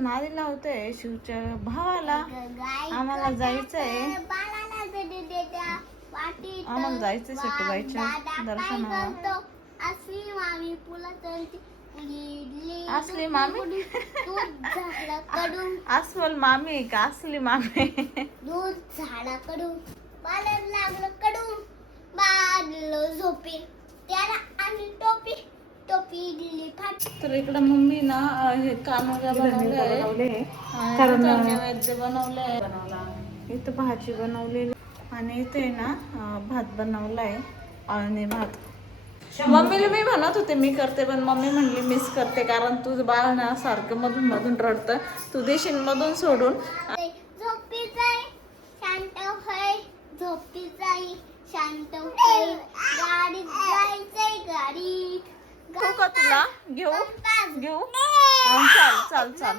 नादी लावतोय शिवच्या भावाला. आम्हाला जायचंय, आम्हाला जायचंय सटुबाईच्या दर्शनाला. असली मामी अस्वल मामी का असली मामी? दूध झाडाकडून बाळाला लागलं कडू, बाळाला झोपी त्याला आणि टोपी टोपी दिली फाट. तर इकडं मम्मी ना हे कानोल्या बनवले, कारण नैवेद्य बनवलंय, इथं भाजी बनवलेली आणि इथे ना भात बनवलाय, अळणी भात. मम्मीला मी म्हणत होते मी करते, पण मम्मी म्हणली मिस करते, कारण तुझं बाळ ना सारखं मधून मधून रडतं, तू देशील मधून सोडून. झोपी जाई शांत होय, झोपी जाई शांत होय, गाडीत जायचंय गाडीत. तू का तुला घेऊ घेऊ चाल चाल चाल.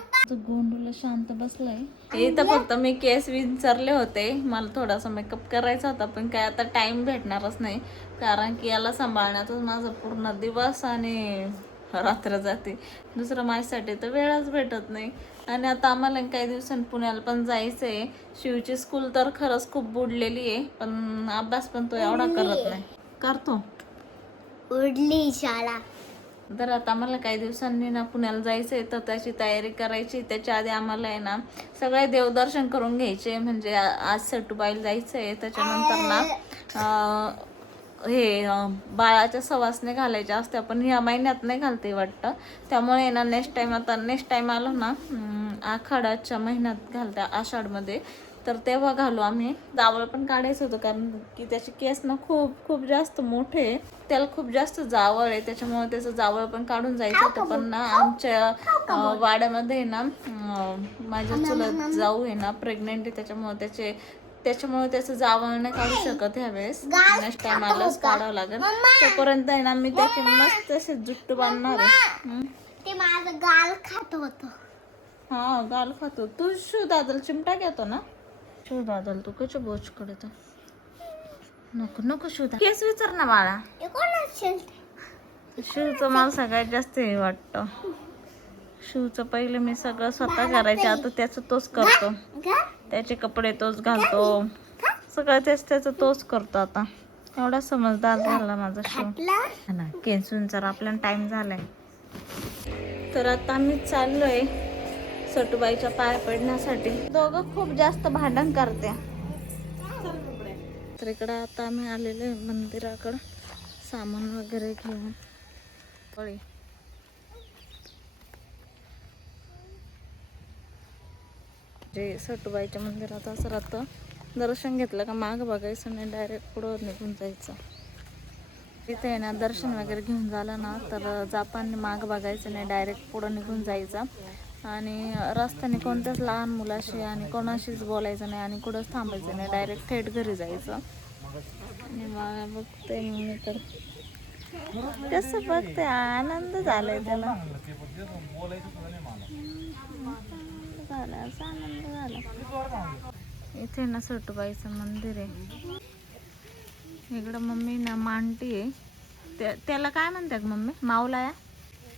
गोंडूला शांत बसलाय. इथं फक्त मी केस विंचरले होते, मला थोडासा मेकअप करायचा होता, पण काय आता टाइम भेटणारच नाही, कारण की याला सांभाळण्यातच माझा पूर्ण दिवस आणि रात्र जाते. दुसरं माझ्यासाठी तर वेळच भेटत नाही. आणि आता आम्हाला काही दिवसांनी पुण्याला पण जायचंय. शिवची स्कूल तर खरंच खूप बुडलेली आहे, पण अभ्यास पण तो एवढा करत नाही. करतो उडली शाळा. तर आता आम्हाला काही दिवसांनी ना पुण्याला जायचंय, तर त्याची तयारी करायची. त्याच्या आधी आम्हाला आहे ना सगळे देवदर्शन करून घ्यायचे, म्हणजे आज सटुबाईला जायचंय. त्याच्यानंतर ना हे बाळाच्या सवासने घालायच्या असत्या, पण ह्या महिन्यात नाही घालते वाटतं. त्यामुळे ना नेक्स्ट टाइम आलो ना आखाडाच्या महिन्यात घालत्या, आषाढमध्ये, तर तेव्हा घालू आम्ही. जावळ पण काढायचं होतं, कारण की त्याचे केस ना खूप खूप जास्त मोठे, त्याला खूप जास्त जावळ आहे, त्याच्यामुळे त्याचं जावळ पण काढून जायचं होतं. पण ना आमच्या वाड्यामध्ये ना माझ्या चुलत जाऊ आहे ना प्रेग्नेंट आहे, त्याच्यामुळे त्याचं जावळ नाही काढू शकत ह्यावेळेस. नेक्स्ट टाइम आलाच काढावं लागेल. तोपर्यंत आहे ना मी त्याचे मस्त असे जुट्टू बांधणार आहे. ते माझं गाल खात होतं. हा गाल खातो. तू शिव दादल चिमटा घेतो ना? शिव दादल तू कच बोच कडे नको नको शिव केस विचार ना बाळा. शिवचं मला सगळ्यात जास्त हे वाटतं. शिवचं पहिले मी सगळं स्वतः करायचे, आता त्याचं तोच करतो. त्याचे कपडे तोच घालतो, सगळं त्याचं तोच करतो. आता एवढा समजदार झाला माझा शिव ना. केसूंचा आपल्याला टाइम झालाय, तर आता आम्ही चाललोय सटुबाईच्या पाया पडण्यासाठी. दोघं खूप जास्त भांडण करते. तर इकडं आता आम्ही आलेलो आहे मंदिराकडं, सामान वगैरे घेऊन. जे सटुबाईच्या मंदिरात असं राहतं, दर्शन घेतलं का मागं बघायचं नाही, डायरेक्ट पुढं निघून जायचं. इथे आहे ना दर्शन वगैरे घेऊन झालं ना, तर जापान मागं बघायचं नाही, डायरेक्ट पुढं निघून जायचं. आणि रस्त्याने कोणत्याच लहान मुलाशी आणि कोणाशीच बोलायचं नाही, आणि कुठंच थांबायचं नाही, डायरेक्ट थेट घरी जायचं. आणि मला बघते मी तर कसं बघते, आनंद झालाय त्याला, आनंद झाला. इथे ना सटुबाईचं मंदिर आहे. इकडं मम्मी ना मांडती आहे, त्याला काय म्हणतात मम्मी? मावला आहे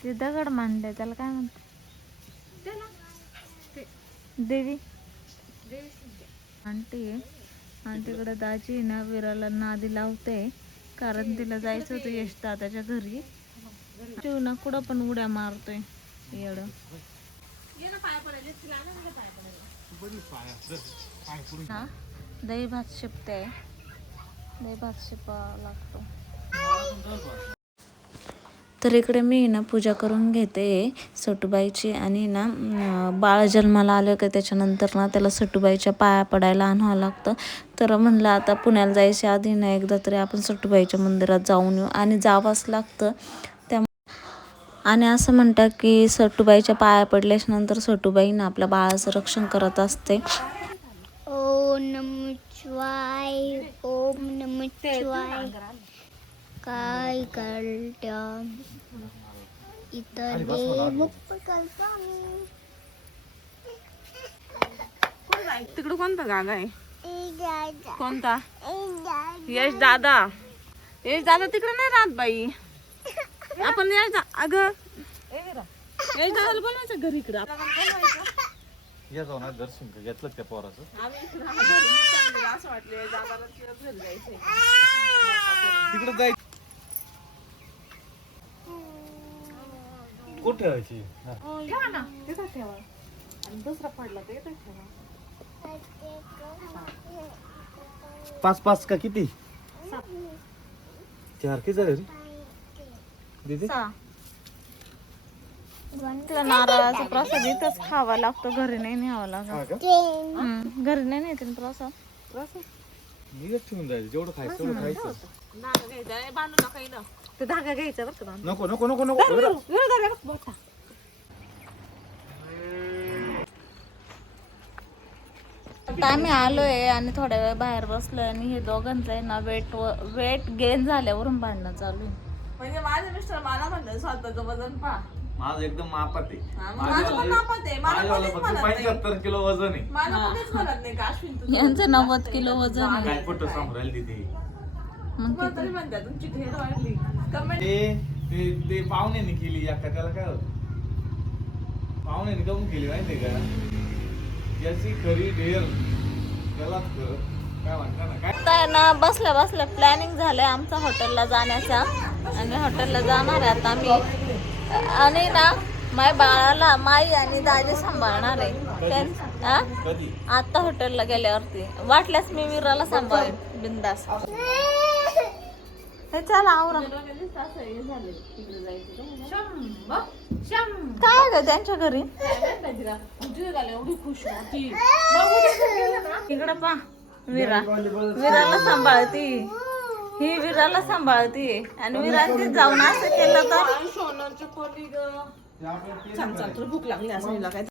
ते, दगड मांडले त्याला काय म्हणतात? देवी आंटी आहे. आणि तिकडे दाजी ना विराला नादी लावते, कारण तिला जायचं होतं यश दादाच्या घरी. शिव ना कुठं पण उड्या मारतोय येडं. दही भात शिपते, दही भात शिपावा लागतो. तर इकडे मी ना पूजा करून घेते सटुबाईची. आणि ना बाळ जन्माला आलं का त्याच्यानंतर ना त्याला सटुबाईच्या पाया पडायला आणावं लागतं. तर म्हणलं आता पुण्याला जायच्या आधी ना एकदा तरी आपण सटुबाईच्या मंदिरात जाऊन येऊ, आणि जावंच लागतं. आणि असं म्हणतात की सटुबाईच्या पाया पडल्याच्या नंतर सटुबाई ना आपल्या बाळाचं रक्षण करत असते. ओम नमः शिवाय, ओम नमः शिवाय. काय करत्या इतर मुक्त कल्पना. तिकडं कोणता गागा आहे? कोणता? यश दादा. यश दादा तिकडे नाही राहत बाई. आपण अगं यश दादाला बोलवायचं घरी इकडं. या जाऊन आज दर्शन घेतलं त्या पोराचं. असं वाटलं घरी जायचंय. तिकडे जाय कुठे ठेवायची? हा. ठेवा ना तिथं ठेवा आणि दुसरा पडला तर येतं ठेवा. 5 का किती? 4 किती झाले रे दीदी? तुला नारळाचा प्रसाद इथंच खावा लागतो, घरी नाही न्यावा लागत. हा का? घरी नाही नेते ना प्रसाद. मी ठेवून जायचं जेवढं खायचं तेवढं खायचं. धागा घ्यायचा बांधू नका इथं. ते धागा घ्यायचा बरं का. नको नको नको नको. आता आम्ही आलोय आणि थोड्या वेळ बाहेर बसलोय आणि हे दोघांचं आहे ना वेट गेन झाल्यावरून भांडणं चालू आहे. म्हणजे माझे मिस्टर मला म्हणतात स्वतःचं वजन पहा. माझं एकदम मापात आहे. माझं पण मापात आहे. मला माझ्यावाला कोणीच फक्त म्हणत नाही. 75 किलो वजन आहे. मला कोणीच म्हणत नाही का अश्विन तुझं यांचं 90 किलो वजन आहे. काय फोटो सांभाळायला तिथे मग तरी म्हणतात तुमची ढेर वाढली. कमेंट ते पाहुण्याने केली एका त्याला काय होतं पाहुण्याने काऊन केली माहितीये का ज्याची खरी ढेर त्यालाच कर काय म्हणता ना काय आता ना बसल्या बसल्या प्लॅनिंग झालंय आमचं हॉटेलला जाण्याचा आणि हॉटेलला जाणार आहे आता आम्ही. आणि ना माझ्या बाळाला माई आणि दाजी सांभाळणार आहे कधी आता हॉटेलला गेल्यावरती. वाटल्यास मी वीराला सांभाळेन बिंदास. हे चला आवरा. काय ग त्यांच्या घरी इकडे पा विराला सांभाळती ही विराला सांभाळती आणि विरांची जाऊन असं केलं तर भूक लागली असं